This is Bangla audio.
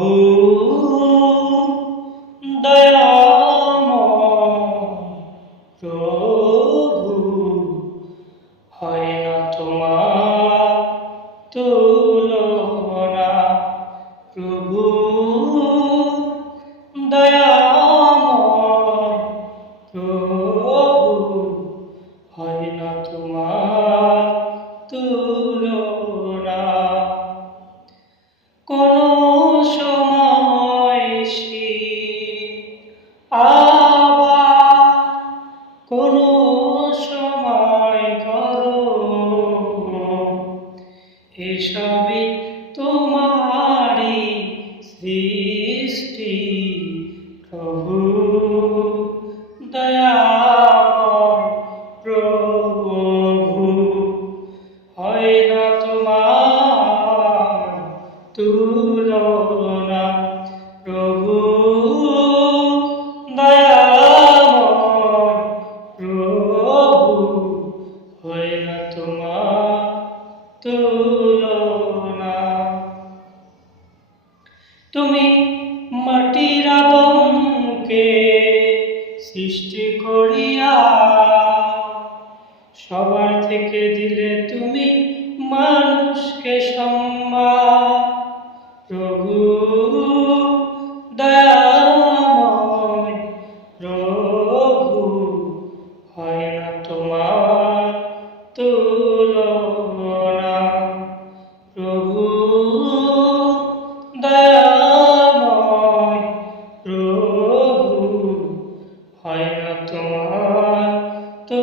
প্রভু প্রভু হয় না তোমার তুলনা আবার কোন সময় তোমারই সৃষ্টি প্রভু না তোমার তুলনা? তুমি মাটির আদমকে সৃষ্টি করিয়া সবার থেকে দিলে তুমি মানুষকে সম্মান। প্রভু দয়াময় প্রভু, হয় না তোমার তুল দয়াময় প্রভু হয় না তোমার তো